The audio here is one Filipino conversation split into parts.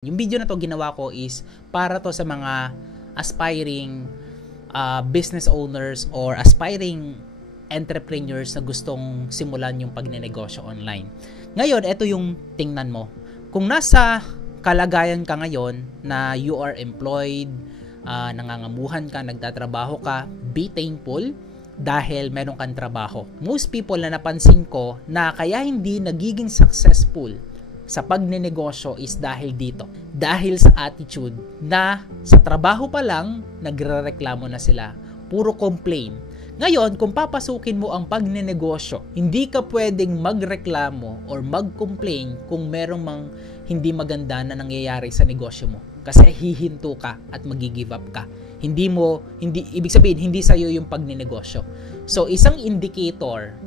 Yung video na to ginawa ko is para to sa mga aspiring business owners or aspiring entrepreneurs na gustong simulan yung pagnenegosyo online. Ngayon, ito yung tingnan mo. Kung nasa kalagayan ka ngayon na you are employed, nangangamuhan ka, nagtatrabaho ka, be thankful dahil meron kang trabaho. Most people na napansin ko na kaya hindi nagiging successful sa pagnenegosyo is dahil dito. Dahil sa attitude na sa trabaho pa lang, nagrereklamo na sila. Puro complain. Ngayon, kung papasukin mo ang pagnenegosyo, hindi ka pwedeng magreklamo or mag-complain kung merong mang hindi maganda na nangyayari sa negosyo mo. Kasi hihinto ka at magi-give up ka. Ibig sabihin, hindi sa'yo yung pagnenegosyo. So, isang indicator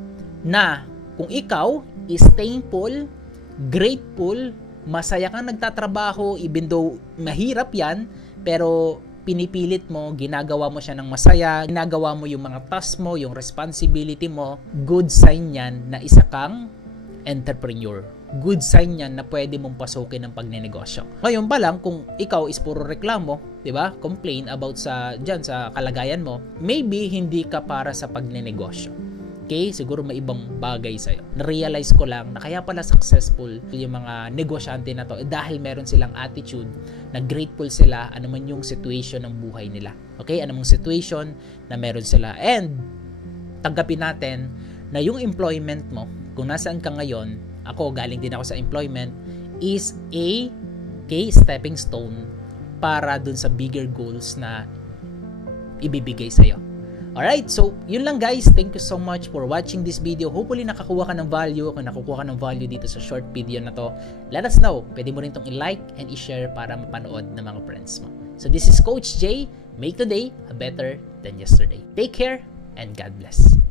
na kung ikaw is thankful, grateful, masaya kang nagtatrabaho, even though mahirap yan, pero pinipilit mo, ginagawa mo siya ng masaya, ginagawa mo yung mga task mo, yung responsibility mo, good sign yan na isa kang entrepreneur. Good sign yan na pwede mong pasukin ng pagnenegosyo. Ngayon pa lang, kung ikaw is puro reklamo, di ba? Complain about sa kalagayan mo, maybe hindi ka para sa pagnenegosyo. Okay, siguro may ibang bagay sa'yo. Na-realize ko lang na kaya pala successful yung mga negosyante na to dahil meron silang attitude na grateful sila anuman yung situation ng buhay nila. Okay, anumang situation na meron sila. And tanggapin natin na yung employment mo, kung nasaan ka ngayon, ako galing din ako sa employment, is a stepping stone para dun sa bigger goals na ibibigay sa'yo. Alright, so yun lang guys. Thank you so much for watching this video. Hopefully nakakuha ka ng value. Kung nakukuha ka ng value dito sa short video na to, let us know. Pwede mo rin itong i-like and i-share para mapanood ng mga friends mo. So this is Coach J. Make today a better than yesterday. Take care and God bless.